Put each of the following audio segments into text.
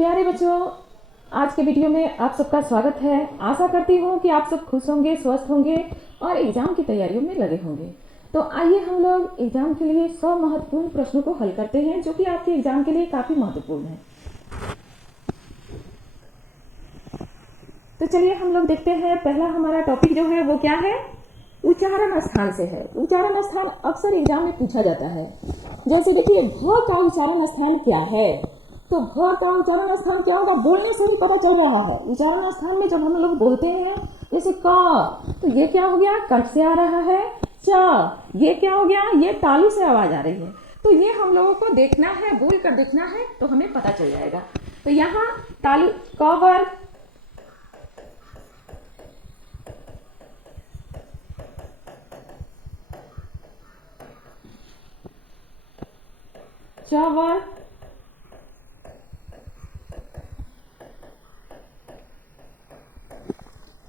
प्यारे बच्चों, आज के वीडियो में आप सबका स्वागत है। आशा करती हूँ कि आप सब खुश होंगे, स्वस्थ होंगे और एग्ज़ाम की तैयारियों में लगे होंगे। तो आइए हम लोग एग्ज़ाम के लिए 100 महत्वपूर्ण प्रश्नों को हल करते हैं, जो कि आपके एग्ज़ाम के लिए काफ़ी महत्वपूर्ण है। तो चलिए हम लोग देखते हैं। पहला हमारा टॉपिक जो है वो क्या है? उच्चारण स्थान से है। उच्चारण स्थान अक्सर एग्जाम में पूछा जाता है। जैसे देखिए, भ का उच्चारण स्थान क्या है? तो भ का उच्चारण स्थान क्या होगा? बोलने से भी पता चल रहा है। उच्चारण स्थान में जब हम लोग बोलते हैं, जैसे क, तो ये क्या हो गया? कंठ से आ रहा है। च, ये क्या हो गया? ये तालू से आवाज आ रही है। तो ये हम लोगों को देखना है, बोल कर देखना है, तो हमें पता चल जाएगा। तो यहाँ तालु क वर्ग, च वर्ग,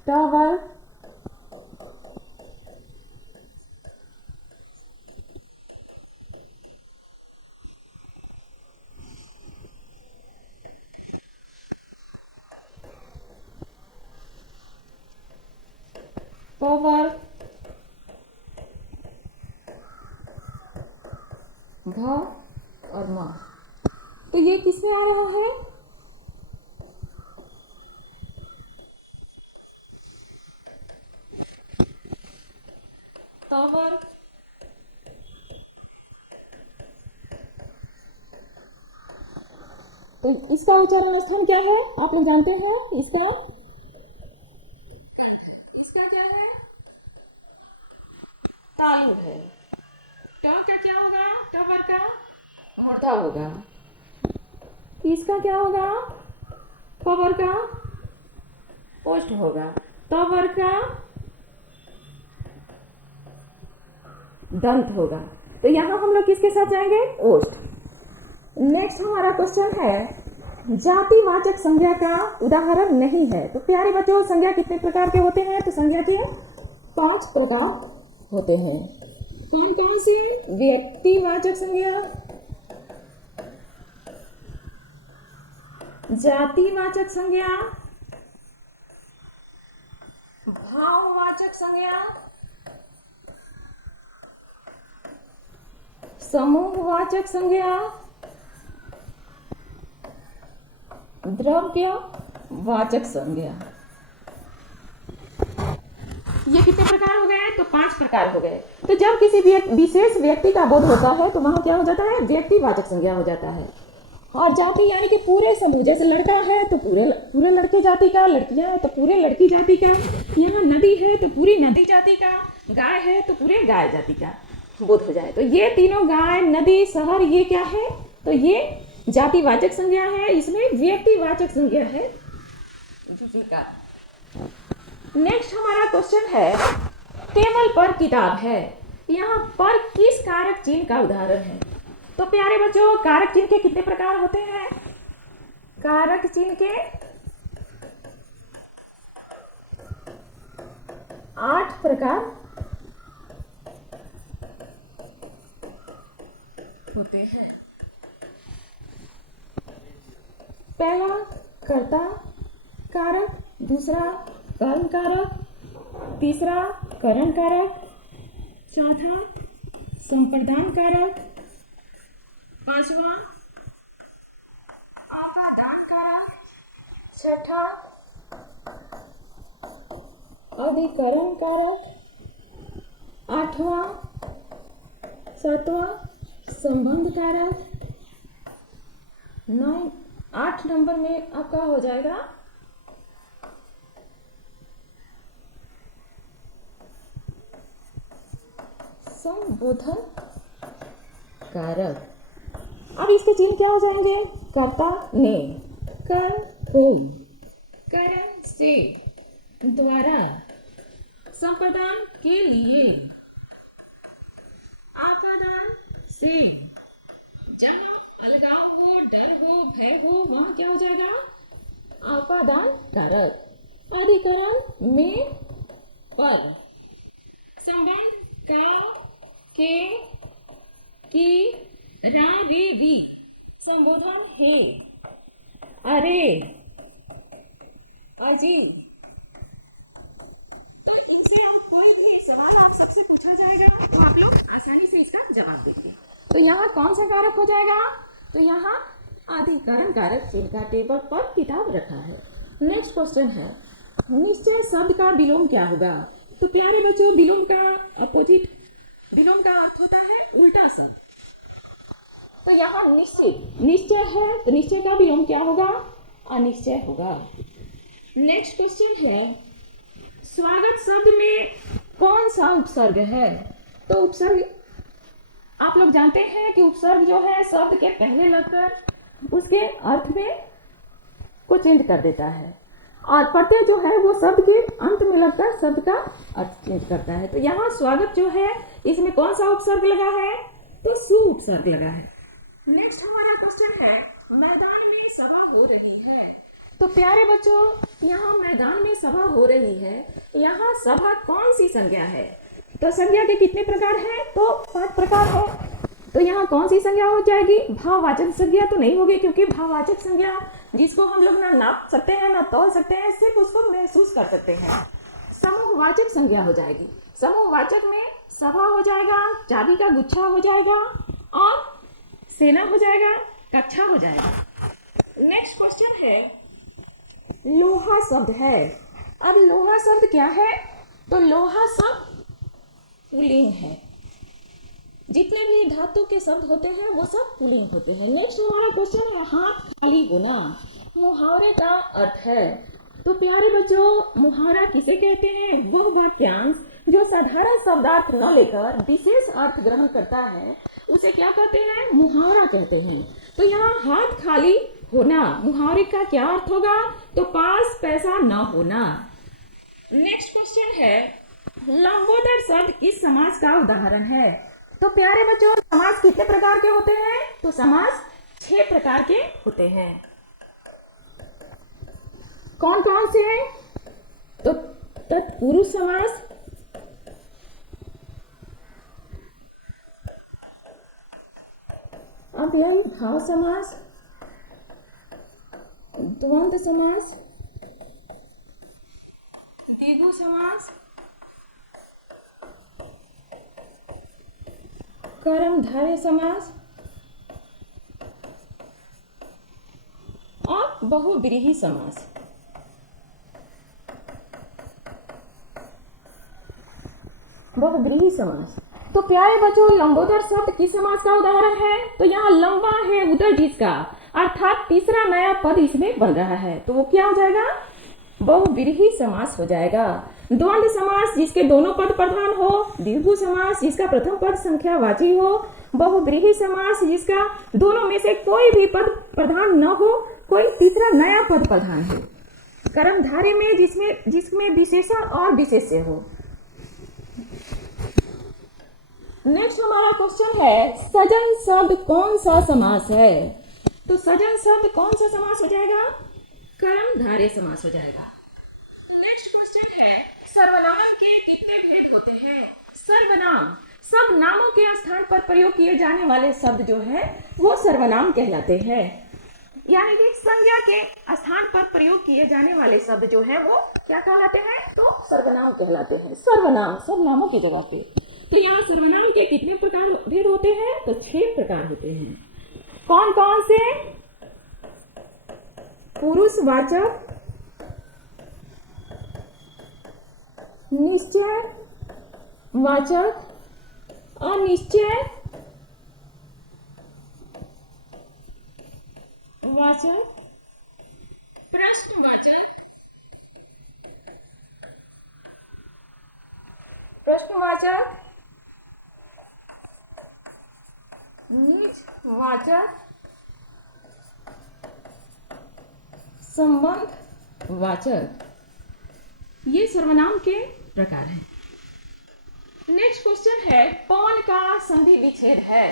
ट वर्ग, प वर्ग, भ और म। तो ये किसमें आ रहा है? त वर्ग। तो इसका उच्चारण स्थान क्या है? आप लोग जानते हैं इसका? इसका क्या है? तालु है। ट का क्या होगा? ट वर्ग का मूर्धा होगा। इसका क्या होगा? प वर्ग का ओष्ठ होगा। त वर्ग का दंत होगा। तो यहाँ हम लोग किसके साथ जाएंगे? ओष्ठ। नेक्स्ट हमारा क्वेश्चन है, जातिवाचक संज्ञा का उदाहरण नहीं है। तो प्यारे बच्चों, संज्ञा कितने प्रकार के होते हैं? तो संज्ञा के 5 प्रकार होते हैं। कौन कौन सी? व्यक्तिवाचक संज्ञा, जातिवाचक संज्ञा, भाववाचक संज्ञा, समूहवाचक संज्ञा, द्रव्यवाचक संज्ञा। ये कितने प्रकार हो गए? तो 5 प्रकार हो गए। तो जब किसी विशेष व्यक्ति का बोध होता है तो वहां क्या हो जाता है? व्यक्तिवाचक संज्ञा हो जाता है। और जाति यानी कि पूरे समूह, जैसे लड़का है तो पूरे लड़के जाति का, लड़कियां है तो पूरे लड़की जाति का, यहाँ नदी है तो पूरी नदी जाति का, गाय है तो पूरे गाय जाति का बोध हो जाए। तो ये तीनों, गाय, नदी, शहर, ये क्या है? तो ये जातिवाचक संज्ञा है। इसमें व्यक्तिवाचक संज्ञा है जी का। नेक्स्ट हमारा क्वेश्चन है, टेबल पर किताब है। यहाँ पर किस कारक चिन्ह का उदाहरण है? तो प्यारे बच्चों, कारक चिन्ह के कितने प्रकार होते हैं? कारक चिन्ह के 8 प्रकार होते हैं। पहला कर्ता कारक, दूसरा कर्म कारक, तीसरा करण कारक, चौथा संप्रदान कारक, पांचवा अपादान कारक, छठा अधिकरण कारक, आठवां, सातवां संबंध कारक, 8 नंबर में आपका हो जाएगा संबोधन कारक। अब इसके चिन्ह क्या हो जाएंगे? कर्ता ने, कर को, करण से, द्वारा, संप्रदान के लिए, आपादान से, जहाँ अलगाव हो, डर हो, भय हो, वहां क्या हो जाएगा? आपादान कारक। अधिकरण में पर, संबंध का, के, की, रा, रे, वी, संबोधन है, अरे, अजी। तो इनसे आप कोई भी सवाल आप सबसे पूछा जाएगा तो आप लोग आसानी से इसका जवाब देंगे। तो यहाँ कौन सा कारक हो जाएगा? तो यहाँ अधिकरण कारक चिन्ह का टेबल पर किताब रखा है। नेक्स्ट क्वेश्चन है, निश्चय शब्द का विलोम क्या होगा? तो प्यारे बच्चों, विलोम का अपोजिट, विलोम का अर्थ होता है उल्टा शब्द। तो यहाँ निश्चय है, तो निश्चय का विलोम क्या होगा? अनिश्चय होगा। नेक्स्ट क्वेश्चन है, स्वागत शब्द में कौन सा उपसर्ग है? तो उपसर्ग आप लोग जानते हैं कि उपसर्ग जो है शब्द के पहले लगकर उसके अर्थ में को चेंज कर देता है, और प्रत्यय जो है वो शब्द के अंत में लगकर शब्द का अर्थ चेंज करता है। तो यहाँ स्वागत जो है इसमें कौन सा उपसर्ग लगा है? तो सु उपसर्ग लगा है। नेक्स्ट हमारा क्वेश्चन है, मैदान में सभा हो रही है। तो प्यारे बच्चों, यहाँ मैदान में सभा हो रही है, यहाँ सभा कौन सी संज्ञा है? तो संज्ञा के कितने प्रकार हैं? तो 5 प्रकार है। तो यहाँ कौन सी संज्ञा हो जाएगी? भाववाचक संज्ञा तो नहीं होगी, क्योंकि भाववाचक संज्ञा जिसको हम लोग ना नाप सकते हैं ना तौल सकते हैं, सिर्फ उसको महसूस कर सकते हैं। समूहवाचक संज्ञा हो जाएगी। समूहवाचक में सभा हो जाएगा, चाबी का गुच्छा हो जाएगा, और सेना हो जाएगा, कक्षा हो जाएगा। नेक्स्ट क्वेश्चन है, लोहा शब्द है। अब लोहा शब्द क्या है? तो लोहा शब्द पुल्लिंग है। जितने भी धातु के शब्द होते हैं वो सब पुल्लिंग होते हैं। नेक्स्ट हमारा क्वेश्चन है, हाथ खाली होना। मुहावरे का अर्थ है। तो प्यारे बच्चों, मुहावरा किसे कहते हैं? वह वाक्यांश जो साधारण शब्दार्थ न लेकर विशेष अर्थ ग्रहण करता है उसे क्या कहते हैं? मुहावरा कहते हैं। तो यहाँ हाथ खाली होना, मुहावरे का क्या अर्थ होगा? तो पास पैसा न होना। नेक्स्ट क्वेश्चन है, लंबोदर शब्द किस समास का उदाहरण है? तो प्यारे बच्चों, समास कितने प्रकार के होते हैं? तो समास 6 प्रकार के होते हैं। कौन कौन से हैं? तो तत्पुरुष समास, अव्ययी भाव समास, द्वंद्व समास, द्विगु समास, कर्मधारय समास और बहुव्रीहि समास। बहुव्रीहि समास। तो प्यारे बच्चों, लंबोदर शब्द किस समास का उदाहरण है? तो यहाँ लंबा है उदय जिसका, अर्थात तीसरा नया पद इसमें बन रहा है, तो वो क्या हो जाएगा? बहुव्रीहि समास हो जाएगा। द्वंद्व समास जिसके दोनों पद प्रधान हो, द्विगु समास जिसका प्रथम पद संख्यावाची हो, बहुव्रीहि समास जिसका दोनों में से कोई भी पद प्रधान न हो, कोई तीसरा नया पद प्रधान है, कर्मधारय में जिसमें विशेषण और विशेष्य हो। नेक्स्ट हमारा क्वेश्चन है, सजन शब्द कौन सा समास है? तो सजन शब्द कौन सा समास हो जाएगा? कर्मधारय समास हो जाएगा। नेक्स्ट क्वेश्चन है, सर्वनाम के कितने भेद होते हैं? सर्वनाम सब नामों के स्थान पर प्रयोग किए जाने वाले शब्द जो है वो सर्वनाम कहलाते हैं। यानी कि संज्ञा के स्थान पर प्रयोग किए जाने वाले शब्द जो है वो क्या कहलाते हैं? तो सर्वनाम कहलाते हैं। सर्वनाम सब नामों की जगह पे। तो यहाँ सर्वनाम के कितने प्रकार भेद होते हैं? तो 6 प्रकार होते हैं। कौन कौन से? पुरुषवाचक, निश्चय वाचक, अनिश्चय वाचक, प्रश्नवाचक, प्रश्नवाचक, निजवाचक, संबंधवाचक। ये सर्वनाम के प्रकार हैं। नेक्स्ट क्वेश्चन है, पवन का संधि विच्छेद है।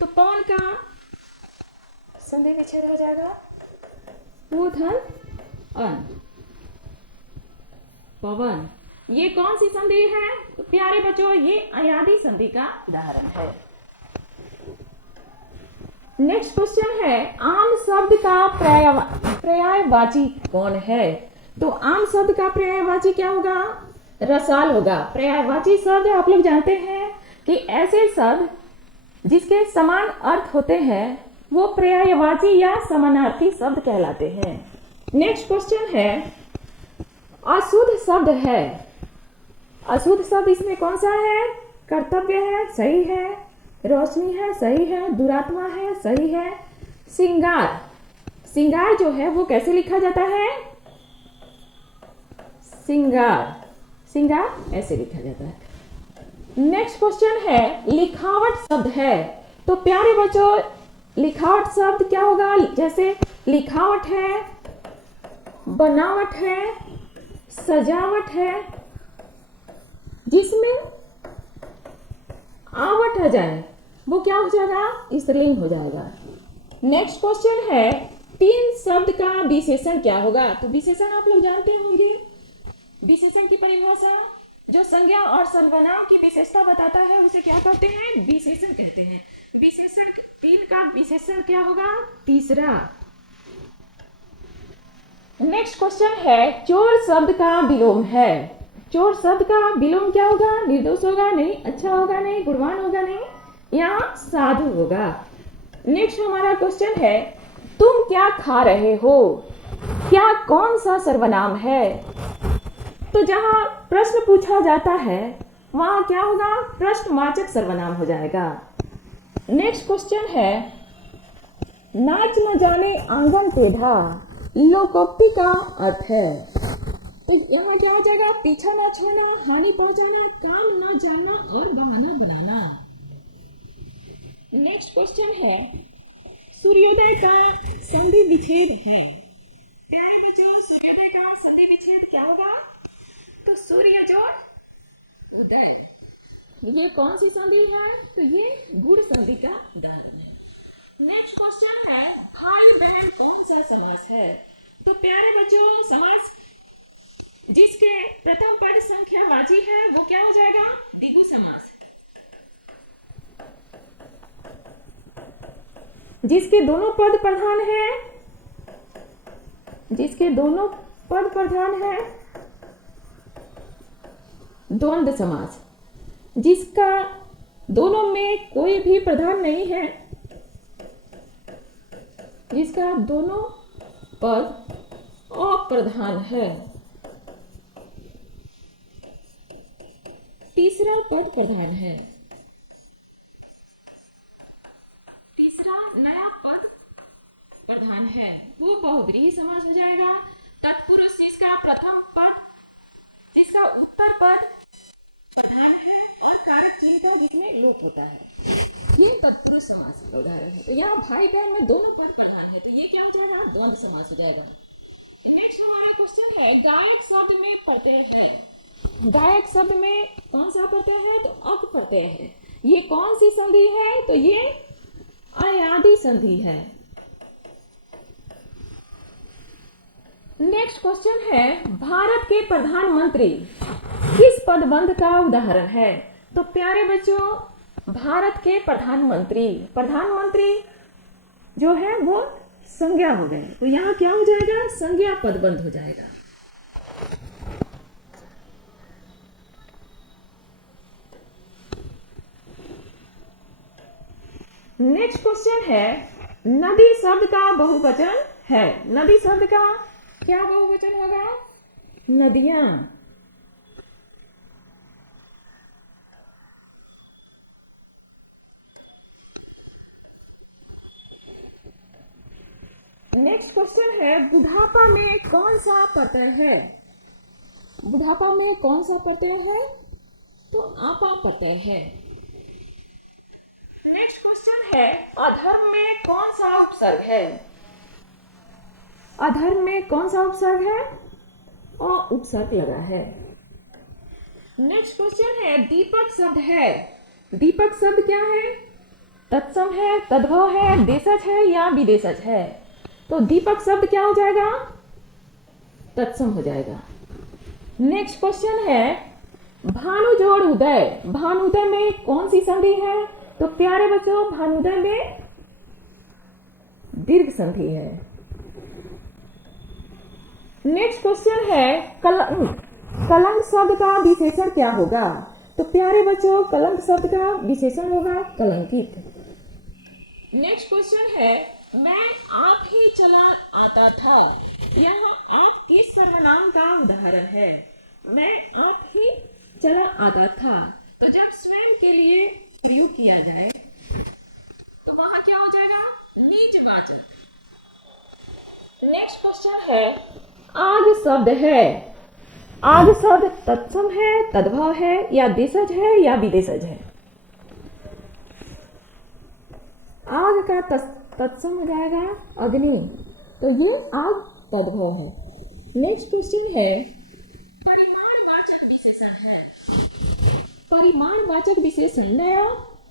तो पवन का संधि विच्छेद हो जाएगा पूधन अन पवन। ये कौन सी संधि है? तो प्यारे बच्चों, ये अयादि संधि का उदाहरण है। नेक्स्ट क्वेश्चन है आम शब्द का पर्यायवाची कौन है? तो आम शब्द का पर्यायवाची क्या होगा? रसाल होगा। पर्यायवाची शब्द आप लोग जानते हैं कि ऐसे शब्द जिसके समान अर्थ होते हैं वो पर्यायवाची या समानार्थी शब्द कहलाते हैं। नेक्स्ट क्वेश्चन है अशुद्ध शब्द है। अशुद्ध शब्द इसमें कौन सा है? कर्तव्य है, सही है। रोशनी है, सही है। दुरात्मा है, सही है। श्रृंगार, श्रृंगार जो है वो कैसे लिखा जाता है? श्रृंगार, श्रृंगार ऐसे लिखा जाता है। नेक्स्ट क्वेश्चन है लिखावट शब्द है। तो प्यारे बच्चों लिखावट शब्द क्या होगा? जैसे लिखावट है, बनावट है, सजावट है, जिसमें आवट आ जाए वो क्या हो जाएगा? स्त्रीलिंग हो जाएगा। नेक्स्ट क्वेश्चन है तीन शब्द का विशेषण क्या होगा? तो विशेषण आप लोग जानते होंगे। विशेषण की परिभाषा जो संज्ञा और सर्वनाम की विशेषता बताता है उसे क्या कहते हैं? विशेषण कहते हैं। विशेषण तीन का विशेषण क्या होगा? तीसरा। नेक्स्ट क्वेश्चन है चोर शब्द का विलोम है। चोर शब्द का विलोम क्या होगा? निर्दोष होगा नहीं, अच्छा होगा नहीं, गुणवान होगा नहीं, या साधु होगा। नेक्स्ट हमारा क्वेश्चन है तुम क्या खा रहे हो? क्या कौन सा सर्वनाम है? तो जहां प्रश्न पूछा जाता है वहां क्या होगा? प्रश्नवाचक सर्वनाम हो जाएगा। नेक्स्ट क्वेश्चन है नाच न जाने आंगन टेढ़ा लोकोक्ति का अर्थ है। तो यहाँ क्या हो जाएगा? पीछा ना छोड़ना, हानि पहुंचाना, काम ना जानना और बहाना बनाना। नेक्स्ट क्वेश्चन है सूर्योदय का संधि विच्छेद है। प्यारे बच्चों सूर्योदय का संधि विच्छेद क्या होगा? तो सूर्य जो उदय, ये कौन सी संधि है? तो ये गुण संधि का उदाहरण है। नेक्स्ट क्वेश्चन है भाई बहन कौन सा समास है? तो प्यारे बच्चों समास जिसके प्रथम पद संख्यावाची है वो क्या हो जाएगा? द्विगु समास। जिसके दोनों पद प्रधान है, जिसके दोनों पद प्रधान है द्वंद्व समास। जिसका दोनों में कोई भी प्रधान नहीं है, जिसका दोनों पद अप्रधान है, तीसरा पद प्रधान है, तीसरा नया पद प्रधान है, वो बहुब्रीहि समास हो जाएगा। तत्पुरुष जिसका प्रथम पद, जिसका उत्तर पद प्रधान है और कारक चिन्ह का जिसमें लोप होता है, ये तत्पुरुष समास का उदाहरण है। तो यहाँ भाई बहन में दोनों पद प्रधान है, तो ये क्या हो जाएगा? द्वंद्व समास हो जाएगा। नेक्स्ट हमारा क्वेश्चन है गायक शब्द में प्रत्यय है। गायक शब्द में कौन सा प्रत्यय है? तो अक प्रत्यय है। ये कौन सी संधि है? तो ये अयादि संधि है। नेक्स्ट क्वेश्चन है भारत के प्रधानमंत्री किस पदबंध का उदाहरण है? तो प्यारे बच्चों भारत के प्रधानमंत्री, प्रधानमंत्री जो है वो संज्ञा हो गए, तो यहाँ क्या हो जाएगा? संज्ञा पदबंध हो जाएगा। नेक्स्ट क्वेश्चन है नदी शब्द का बहुवचन है। नदी शब्द का क्या बहुवचन होगा? नदियां। नेक्स्ट क्वेश्चन है बुढ़ापा में कौन सा प्रत्यय है? बुढ़ापा में कौन सा प्रत्यय है? तो आपा प्रत्यय है। नेक्स्ट क्वेश्चन है अधर्म में कौन सा उपसर्ग है? अधर्म में कौन सा उपसर्ग है? और उपसर्ग लगा है। नेक्स्ट क्वेश्चन है दीपक शब्द है। दीपक शब्द क्या है? तत्सम है, तद्भव है, देशज है या विदेशज है? तो दीपक शब्द क्या हो जाएगा? तत्सम हो जाएगा। नेक्स्ट क्वेश्चन है भानु जोड़ उदय। भानुदय में कौन सी संधि है? तो प्यारे बच्चों भानुदय में दीर्घ संधि है। नेक्स्ट क्वेश्चन है कलंक। कलंक शब्द का विशेषण क्या होगा? तो प्यारे बच्चों, कलंक शब्द का विशेषण होगा कलंकित। नेक्स्ट क्वेश्चन है मैं आप ही चला आता था। यह आप किस सर्वनाम का उदाहरण है? मैं आप ही चला आता था, तो जब स्वयं के लिए प्रयोग किया जाए तो वहां क्या हो जाएगा? निजवाचक। नेक्स्ट क्वेश्चन है आग शब्द है। आग शब्द तत्सम है, तद्भव है, या देशज है, या विदेशज है? आग का तत्सम हो जाएगा अग्नि, तो ये आग तद्भव है। नेक्स्ट क्वेश्चन है परिमाणवाचक विशेषण है। परिमाणवाचक विशेषण नया,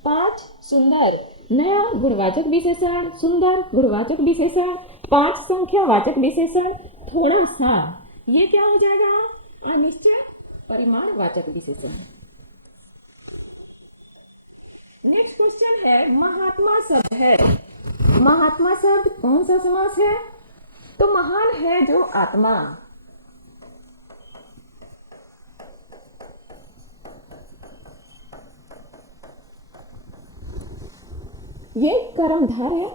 5 सुंदर। नया गुणवाचक विशेषण, सुंदर गुणवाचक विशेषण, 5 संख्यावाचक विशेषण, थोड़ा सा। ये क्या हो जाएगा? अनिश्चय परिमाणवाचक विशेषण। नेक्स्ट क्वेश्चन है महात्मा शब्द है। महात्मा शब्द कौन सा समास है? तो महान है जो आत्मा। ये कर्मधारय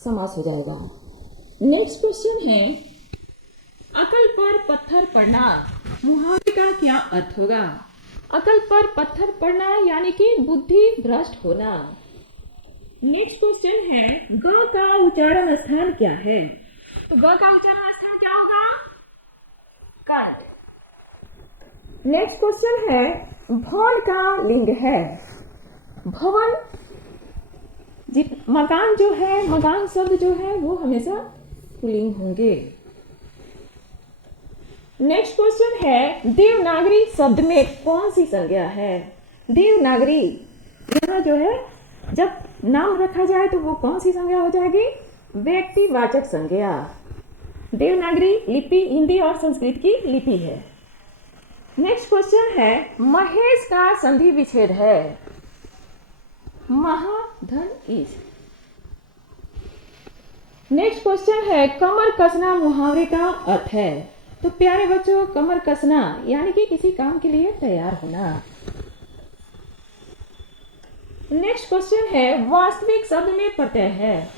समास हो जाएगा। नेक्स्ट क्वेश्चन है अकल पर पत्थर पड़ना। मुहावरे का क्या अर्थ होगा? अकल पर पत्थर पड़ना यानी कि बुद्धि भ्रष्ट होना। नेक्स्ट क्वेश्चन है ग का उच्चारण स्थान क्या है? तो ग का उच्चारण स्थान क्या होगा? कंठ। नेक्स्ट क्वेश्चन है भवन का लिंग है। भवन मकान जो है, मकान शब्द जो है वो हमेशा पुल्लिंग होंगे। नेक्स्ट क्वेश्चन है देवनागरी शब्द में कौन सी संज्ञा है? देवनागरी यहाँ जो है जब नाम रखा जाए तो वो कौन सी संज्ञा हो जाएगी? व्यक्तिवाचक संज्ञा। देवनागरी लिपि हिंदी और संस्कृत की लिपि है। नेक्स्ट क्वेश्चन है महेश का संधि विच्छेद है। महाधन ईश। नेक्स्ट क्वेश्चन है कमर कसना मुहावरे का अर्थ है। तो प्यारे बच्चों, कमर कसना यानी कि किसी काम के लिए तैयार होना। नेक्स्ट क्वेश्चन है वास्तविक शब्द में प्रत्यय है।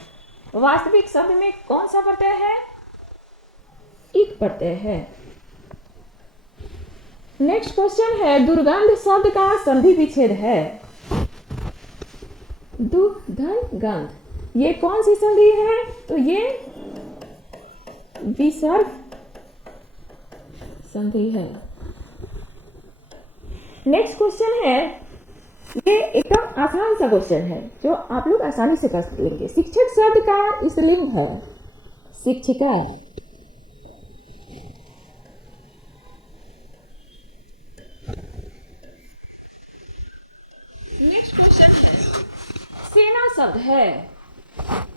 वास्तविक शब्द में कौन सा प्रत्यय है? इक प्रत्यय है। नेक्स्ट क्वेश्चन है दुर्गंध शब्द का संधि विच्छेद है। दुर्धन गंध, ये कौन सी संधि है? तो ये विसर्ग संधि है। नेक्स्ट क्वेश्चन है, ये एकदम आसान सा क्वेश्चन है जो आप लोग आसानी से कर लेंगे। शिक्षक शब्द का स्त्रीलिंग है शिक्षिका। नेक्स्ट क्वेश्चन है सेना शब्द है।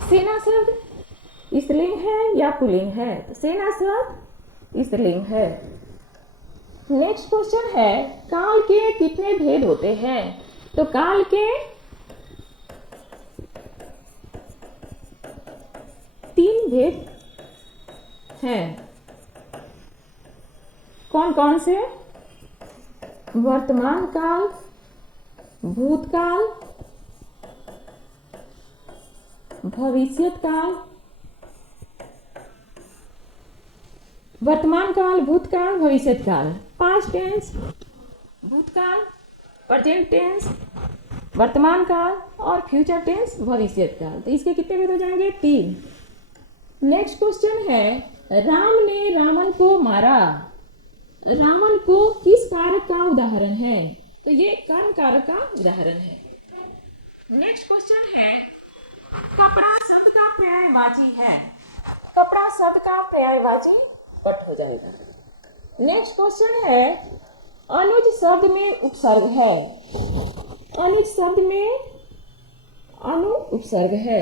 सेना शब्द स्त्रीलिंग है या पुल्लिंग है? तो सेना शब्द स्त्रीलिंग है। नेक्स्ट क्वेश्चन है काल के कितने भेद होते हैं? तो काल के 3 भेद हैं। कौन कौन से? वर्तमान काल, भूतकाल, भविष्यत काल। वर्तमान काल, भूतकाल, भविष्यत काल। पास्ट टेंस, भूतकाल, प्रेजेंट टेंस, वर्तमान काल और फ्यूचर टेंस भविष्यत काल। तो इसके कितने भेद हो जाएंगे? 3। नेक्स्ट क्वेश्चन है राम ने रावण को मारा। रावण को किस कारक का उदाहरण है? तो ये कर्म कारक का उदाहरण है। नेक्स्ट क्वेश्चन है कपड़ा शब्द का पर्यायवाची है। कपड़ा शब्द का पर्यायवाची पट हो जाएगा। नेक्स्ट क्वेश्चन है अनुज शब्द में उपसर्ग है। अनुज शब्द में अनु उपसर्ग है।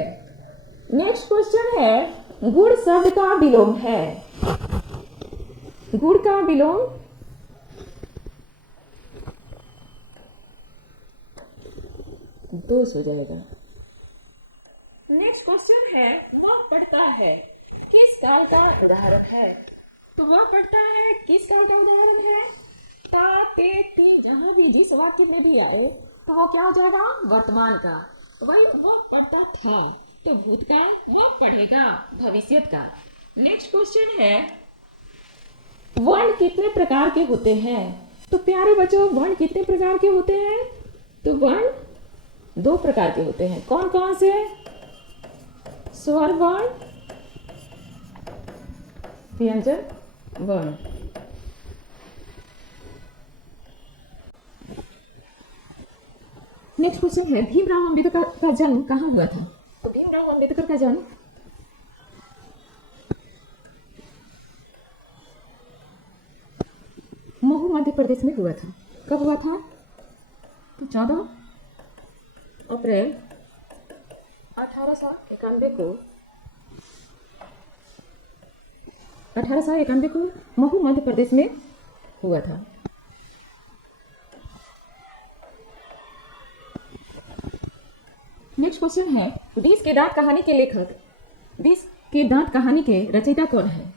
नेक्स्ट क्वेश्चन है गुण शब्द का विलोम है। गुण का विलोम दोष हो जाएगा। नेक्स्ट क्वेश्चन है वह पढ़ता है किस काल का उदाहरण है? तो वह पढ़ता है किस काल का उदाहरण है? ता ते ती जहाँ भी जिस वाक्य में भी आए तो वो क्या हो जाएगा? वर्तमान का। वही वह पढ़ता था तो भूतकाल, वह पढ़ेगा भविष्यत का। नेक्स्ट क्वेश्चन है वर्ण कितने प्रकार के होते हैं? तो प्यारे बच्चों वर्ण कितने प्रकार के होते हैं? तो वर्ण 2 प्रकार के होते हैं। कौन कौन से? स्वर वर्ण, व्यंजन वर्ण। नेक्स्ट क्वेश्चन है भीमराव अंबेडकर का जन्म कहाँ हुआ था? तो भीमराव अंबेडकर का जन्म महू मध्य प्रदेश में हुआ था। कब हुआ था? तो 14 अप्रैल 1891 को महू मध्य प्रदेश में हुआ था। नेक्स्ट क्वेश्चन है 20 के दांत कहानी के लेखक, 20 के दांत कहानी के रचयिता कौन है?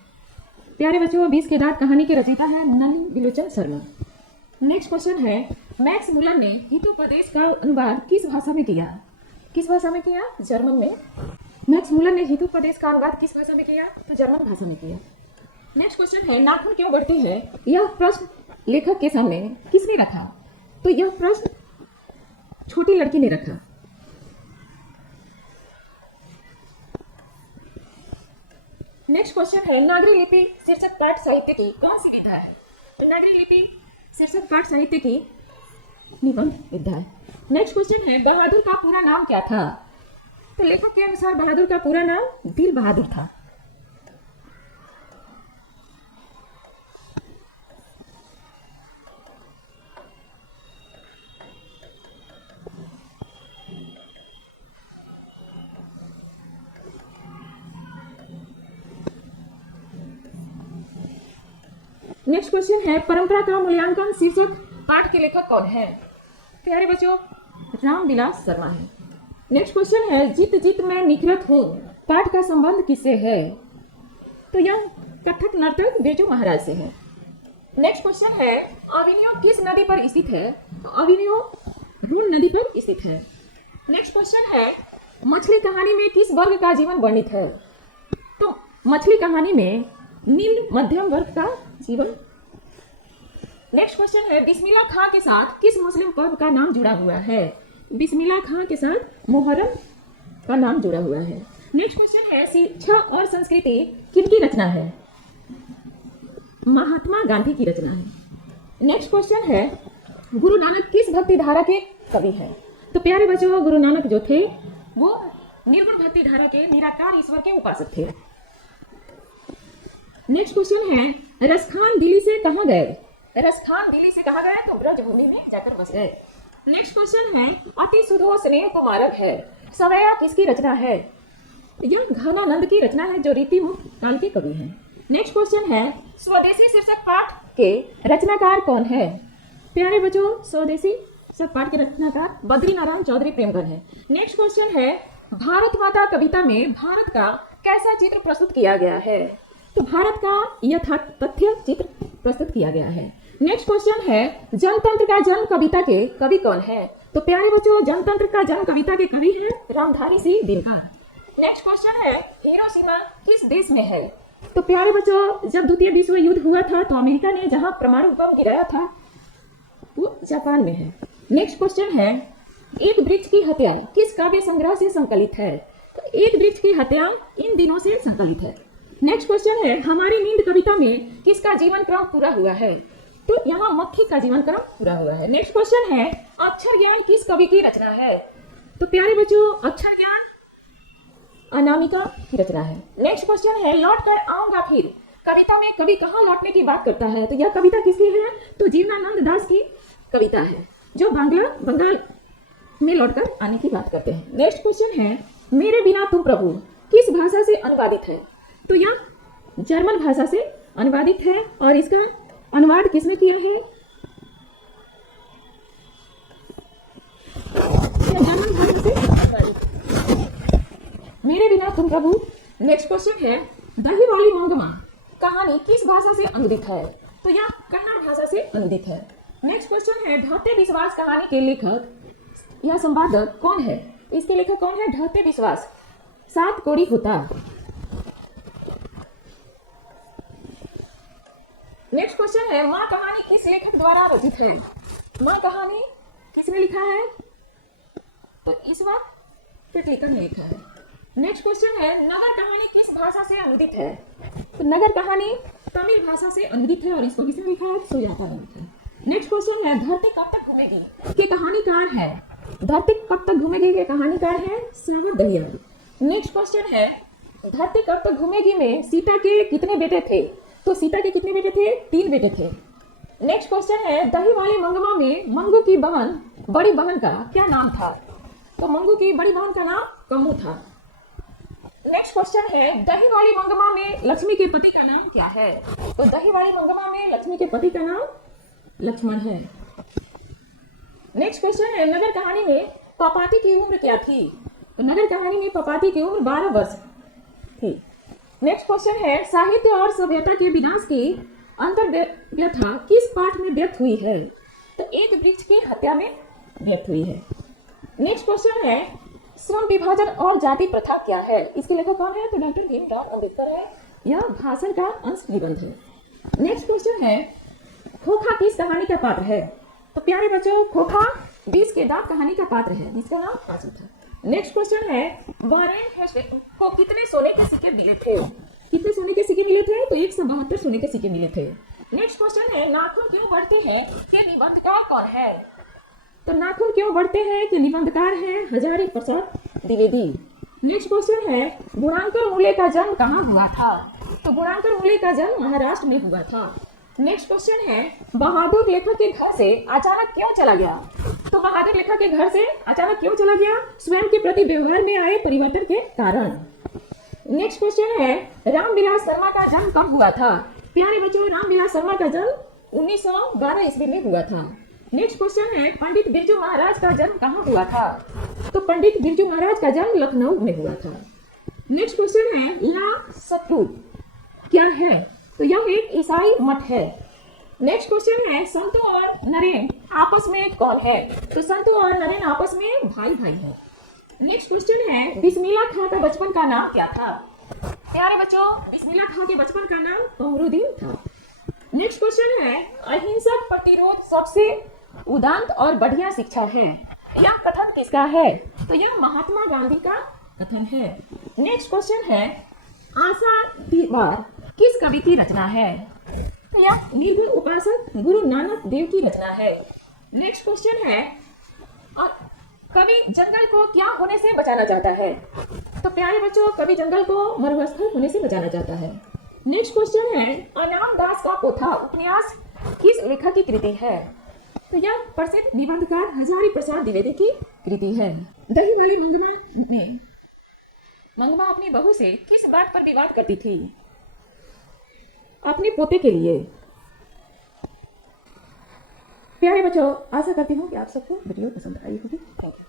प्यारे बच्चों 20 के दांत कहानी के रचयिता है नलिनी बिलोचन शर्मा। नेक्स्ट क्वेश्चन है मैक्स मुलर ने हितोपदेश का अनुवाद किस भाषा में किया? किस भाषा में किया? जर्मन में। मैक्स मुलर ने हितोपदेश का अनुवाद किस भाषा में किया? तो जर्मन भाषा में किया। नेक्स्ट क्वेश्चन है नाखून क्यों बढ़ते हैं? यह प्रश्न लेखक के सामने किसने रखा? तो यह प्रश्न छोटी लड़की ने रखा। नेक्स्ट क्वेश्चन है नागरी लिपि शीर्षक पाठ साहित्य की कौन सी विधा है? तो नागरी लिपि शीर्षक पाठ साहित्य की निबंध विधा है। नेक्स्ट क्वेश्चन है बहादुर का पूरा नाम क्या था? तो लेखक के अनुसार बहादुर का पूरा नाम दिल बहादुर था। नेक्स्ट क्वेश्चन है परंपरा का मूल्यांकन शीर्षक पाठ के लेखक कौन है? प्यारे बच्चों रामविलास शर्मा है। नेक्स्ट क्वेश्चन है जित जित मैं निखरत हूँ पाठ का संबंध किससे है? तो यह कथक नर्तक बिरजू महाराज से है। नेक्स्ट क्वेश्चन है अविनियो किस नदी पर स्थित है? तो अविनियो रून नदी पर स्थित है। नेक्स्ट क्वेश्चन है मछली कहानी में किस वर्ग का जीवन वर्णित है? तो मछली कहानी में निम्न मध्यम वर्ग का जीवन। नेक्स्ट क्वेश्चन है बिस्मिल्लाह खां के साथ किस मुस्लिम पर्व का नाम जुड़ा हुआ है? बिस्मिल्लाह खां के साथ मुहर्रम का नाम जुड़ा हुआ है। नेक्स्ट क्वेश्चन है शिक्षा और संस्कृति किनकी रचना है? महात्मा गांधी की रचना है। नेक्स्ट क्वेश्चन है गुरु नानक किस भक्ति धारा के कवि हैं? तो प्यारे बच्चों गुरु नानक जो थे वो निर्गुण भक्ति धारा के निराकार ईश्वर के उपासक थे। नेक्स्ट क्वेश्चन है रसखान दिल्ली से कहाँ गए? रसखान दिल्ली से कहाँ गए? तो ब्रजभूमि में जाकर बस गए। नेक्स्ट क्वेश्चन है अति सुधो स्नेह कुमारक है सवैया किसकी रचना है? यह घनानंद की रचना है जो रीति मुक्त काल के कवि हैं। नेक्स्ट क्वेश्चन है स्वदेशी शीर्षक पाठ के रचनाकार कौन है? प्यारे बच्चों स्वदेशी शीर्षक पाठ के रचनाकार बद्री नारायण चौधरी प्रेमगढ़ है। नेक्स्ट क्वेश्चन है भारत माता कविता में भारत का कैसा चित्र प्रस्तुत किया गया है? तो भारत का यथातथ्य चित्र प्रस्तुत किया गया है। नेक्स्ट क्वेश्चन है जनतंत्र का जन्म कविता के कवि कौन है? तो प्यारे बच्चों जनतंत्र का जन्म कविता के कवि हैं रामधारी सिंह दिनकर। नेक्स्ट क्वेश्चन है हिरोशिमा किस देश में है? तो प्यारे बच्चों जब द्वितीय विश्व युद्ध हुआ था तो अमेरिका ने जहां परमाणु बम गिराया था वो जापान में है। नेक्स्ट क्वेश्चन है एक वृक्ष की हत्या किस काव्य संग्रह से संकलित है? तो एक वृक्ष की हत्या इन दिनों से संकलित है। नेक्स्ट क्वेश्चन है हमारी नींद कविता में किसका जीवन क्रम पूरा हुआ है? तो यहाँ मक्खी का जीवन क्रम पूरा हुआ है। नेक्स्ट क्वेश्चन है अक्षर ज्ञान किस कवि की रचना है? तो प्यारे बच्चों अक्षर ज्ञान अनामिका की रचना है। नेक्स्ट क्वेश्चन है लौट कर आऊंगा फिर कविता में कवि कहाँ लौटने की बात करता है? तो यह कविता किसकी है? तो जीवनानंद दास की कविता है जो बंगाल में लौटकर आने की बात करते हैं। नेक्स्ट क्वेश्चन है मेरे बिना तुम प्रभु किस भाषा से अनुवादित है? तो यह जर्मन भाषा से अनुवादित है और इसका अनुवाद किसने किया है? यह जर्मन भाषा से अनुवादित। मेरे बिना तुम प्रभु नेक्स्ट क्वेश्चन है दही वाली मंगमा कहानी किस भाषा से अनुदित है? तो यह कन्नड़ भाषा से अनुदित है। नेक्स्ट क्वेश्चन है ढहते विश्वास कहानी के लेखक या संवादक कौन है? इसके लेखक कौन है? ढहते विश्वास 7 कोड़ी होता। नेक्स्ट क्वेश्चन है माँ कहानी किस लेखक द्वारा रचित है? माँ कहानी किसने लिखा है? तो इस वक्त पिटलिकर ने लिखा है। नेक्स्ट क्वेश्चन है नगर कहानी किस भाषा से अनुदित है? तो नगर कहानी तमिल भाषा से अनुदित है और इसको किसने लिखा है? सुजाता ने लिखा है। नेक्स्ट क्वेश्चन है धरती कब तक घूमेगी के कहानीकार है? धरती कब तक घूमेगी के कहानीकार है सागर दहियाल। नेक्स्ट क्वेश्चन है धरती कब तक घूमेगी में सीता के कितने बेटे थे? तो सीता के कितने बेटे थे? 3 बेटे थे। नेक्स्ट क्वेश्चन है दही वाली मंगमा में मंगू की बहन बड़ी बहन का क्या नाम था? तो मंगू की बड़ी बहन का नाम कम्मू था। नेक्स्ट क्वेश्चन है दही वाली मंगमा में लक्ष्मी के पति का नाम क्या है? तो दही वाली मंगमा में लक्ष्मी के पति का नाम लक्ष्मण है। नेक्स्ट क्वेश्चन है नगर कहानी में पपाती की उम्र क्या थी? तो नगर कहानी में पपाती की उम्र 12 वर्ष थी। नेक्स्ट क्वेश्चन है साहित्य और सभ्यता के विनाश की अंतर्व्यथा किस पाठ में व्यक्त हुई है? तो एक वृक्ष की हत्या में व्यक्त हुई है। नेक्स्ट क्वेश्चन है श्रम विभाजन और जाति प्रथा क्या है? इसके लेखक कौन है? तो डॉक्टर भीमराव अम्बेडकर है। यह भाषण का अंश निबंध है। नेक्स्ट क्वेश्चन है खोखा किस कहानी का पात्र है? तो प्यारे बच्चों खोखा 20 के दांत कहानी का पात्र है जिसका नाम आंसू था। नेक्स्ट क्वेश्चन है वारेन हेस्टिंग्स को कितने सोने के सिक्के मिले थे? कितने सोने के सिक्के मिले थे? तो 172 सोने के सिक्के मिले थे। नेक्स्ट क्वेश्चन है नाखून क्यों बढ़ते हैं के निबंधकार कौन है? तो नाखून क्यों बढ़ते हैं के निबंधकार है हजारी प्रसाद द्विवेदी। नेक्स्ट क्वेश्चन है गुणांकर मूल्य का जन्म कहाँ हुआ था? तो गुणांकर मूल्य का जन्म महाराष्ट्र में हुआ था। नेक्स्ट क्वेश्चन है बहादुर लेखक के घर से अचानक क्यों चला गया? तो बहादुर लेखक के घर से अचानक क्यों चला गया? स्वयं के प्रति व्यवहार में आए परिवर्तन के कारण। नेक्स्ट क्वेश्चन है रामविलास शर्मा का जन्म कब हुआ था? प्यारे बच्चों रामविलास शर्मा का जन्म 1912 ईस्वी में हुआ था। नेक्स्ट क्वेश्चन है पंडित बिरजू महाराज का जन्म कहाँ हुआ था? तो पंडित बिरजू महाराज का जन्म लखनऊ में हुआ था। नेक्स्ट क्वेश्चन है ला सत्तू क्या है? तो यह एक ईसाई मठ है। नेक्स्ट क्वेश्चन है संतू और नरेन आपस में कौन है? तो संतू और नरेन आपस में भाई भाई है। नेक्स्ट क्वेश्चन है बिस्मिल्लाह खां का बचपन का नाम क्या था? प्यारे बच्चों बिस्मिल्लाह खां के बचपन का नाम कमरुद्दीन था। नेक्स्ट क्वेश्चन है अहिंसक प्रतिरोध सबसे उदात्त और बढ़िया शिक्षा है। यह कथन किसका है? तो यह महात्मा गांधी का कथन है। नेक्स्ट क्वेश्चन है आशा दीवार किस कवि की रचना है? तो यह निर्गुण उपासक गुरु नानक देव की रचना है। नेक्स्ट क्वेश्चन है कवि जंगल को क्या होने से बचाना चाहता है? तो प्यारे बच्चों कवि जंगल को मरुस्थल होने से बचाना चाहता है। नेक्स्ट क्वेश्चन है अनाम दास का पोथा उपन्यास किस लेखक की कृति है? तो यह प्रसिद्ध निबंधकार हजारी प्रसाद द्विवेदी की कृति है। दही वाली मंगमा अपनी बहू से किस बात पर विवाद करती थी? अपने पोते के लिए। प्यारे बच्चों आशा करती हूँ कि आप सबको वीडियो पसंद आई होगी। Thank you.